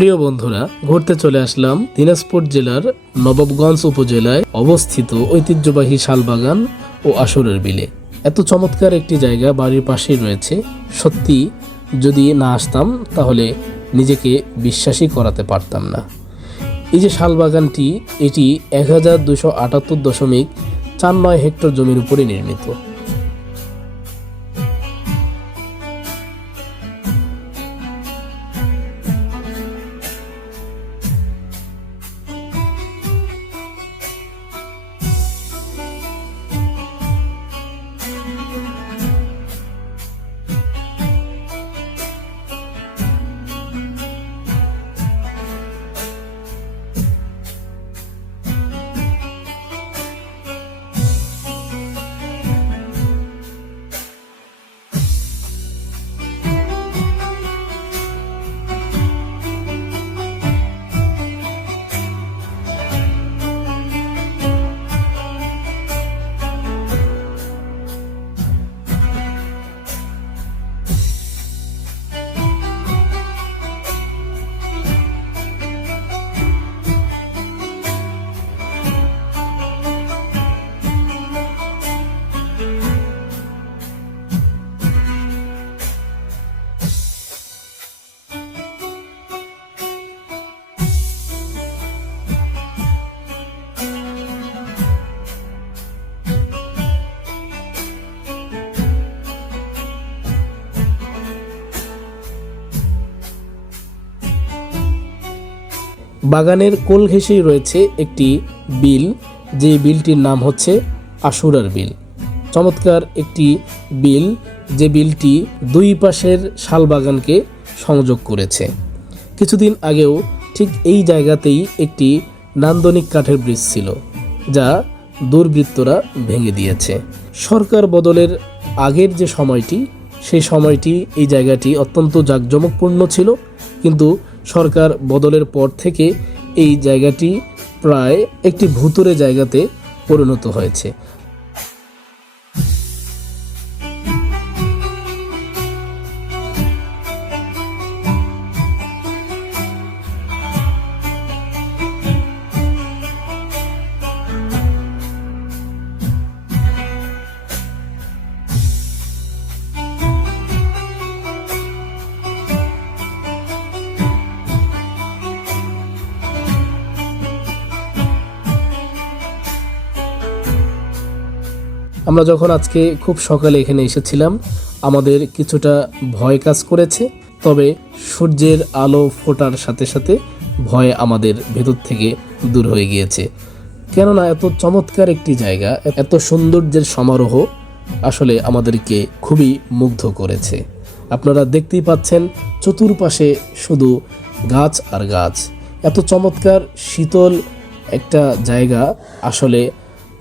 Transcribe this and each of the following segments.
প্রিয় বন্ধুরা, ঘুরতে চলে আসলাম দিনাজপুর জেলার নবাবগঞ্জ উপজেলায় অবস্থিত ঐতিহ্যবাহী শালবাগান ও আসরের বিলে। এত চমৎকার একটি জায়গা বাড়ির পাশেই রয়েছে। সত্যি যদি না আসতাম তাহলে নিজেকে বিশ্বাসই করাতে পারতাম না। এই যে শালবাগানটি, এটি 1278.49 হেক্টর জমির উপরে নির্মিত। বাগানের কোল ঘেঁষেই রয়েছে একটি বিল, যে বিলটির নাম হচ্ছে আশুরার বিল। চমৎকার একটি বিল, যে বিলটি দুই পাশের শালবাগানকে সংযোগ করেছে। কিছুদিন আগেও ঠিক এই জায়গাতেই একটি নান্দনিক কাঠের ব্রিজ ছিল, যা দুর্বৃত্তরা ভেঙে দিয়েছে। সরকার বদলের আগের যে সময়টি, সেই সময়টি এই জায়গাটি অত্যন্ত জাঁকজমকপূর্ণ ছিল, কিন্তু সরকার বদলের পর থেকে এই জায়গাটি প্রায় একটি ভুতুড়ে জায়গাতে পরিণত হয়েছে। আমরা যখন আজকে খুব সকালে এখানে এসেছিলাম, আমাদের কিছুটা ভয় কাজ করেছে, তবে সূর্যের আলো ফোটার সাথে সাথে ভয় আমাদের ভেতর থেকে দূর হয়ে গিয়েছে। কেননা এত চমৎকার একটি জায়গা, এত সৌন্দর্যের সমারোহ আসলে আমাদেরকে খুবই মুগ্ধ করেছে। আপনারা দেখতেই পাচ্ছেন, চতুর্পাশে শুধু গাছ আর গাছ। এত চমৎকার শীতল একটা জায়গা আসলে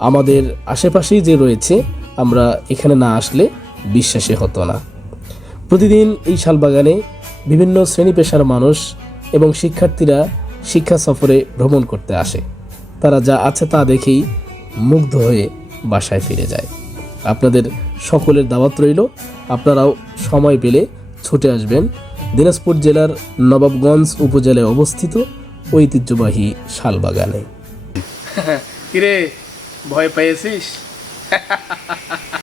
আমাদের আশেপাশেই যে রয়েছে, আমরা এখানে না আসলে বিশ্বাসী হতো না। প্রতিদিন এই শালবাগানে বিভিন্ন শ্রেণী পেশার মানুষ এবং শিক্ষার্থীরা শিক্ষা সফরে ভ্রমণ করতে আসে। তারা যা আছে তা দেখেই মুগ্ধ হয়ে বাসায় ফিরে যায়। আপনাদের সকলের দাওয়াত রইল, আপনারাও সময় পেলে ছুটে আসবেন দিনাজপুর জেলার নবাবগঞ্জ উপজেলায় অবস্থিত ঐতিহ্যবাহী শালবাগানে। কিরে, ভয় পেয়েছিস?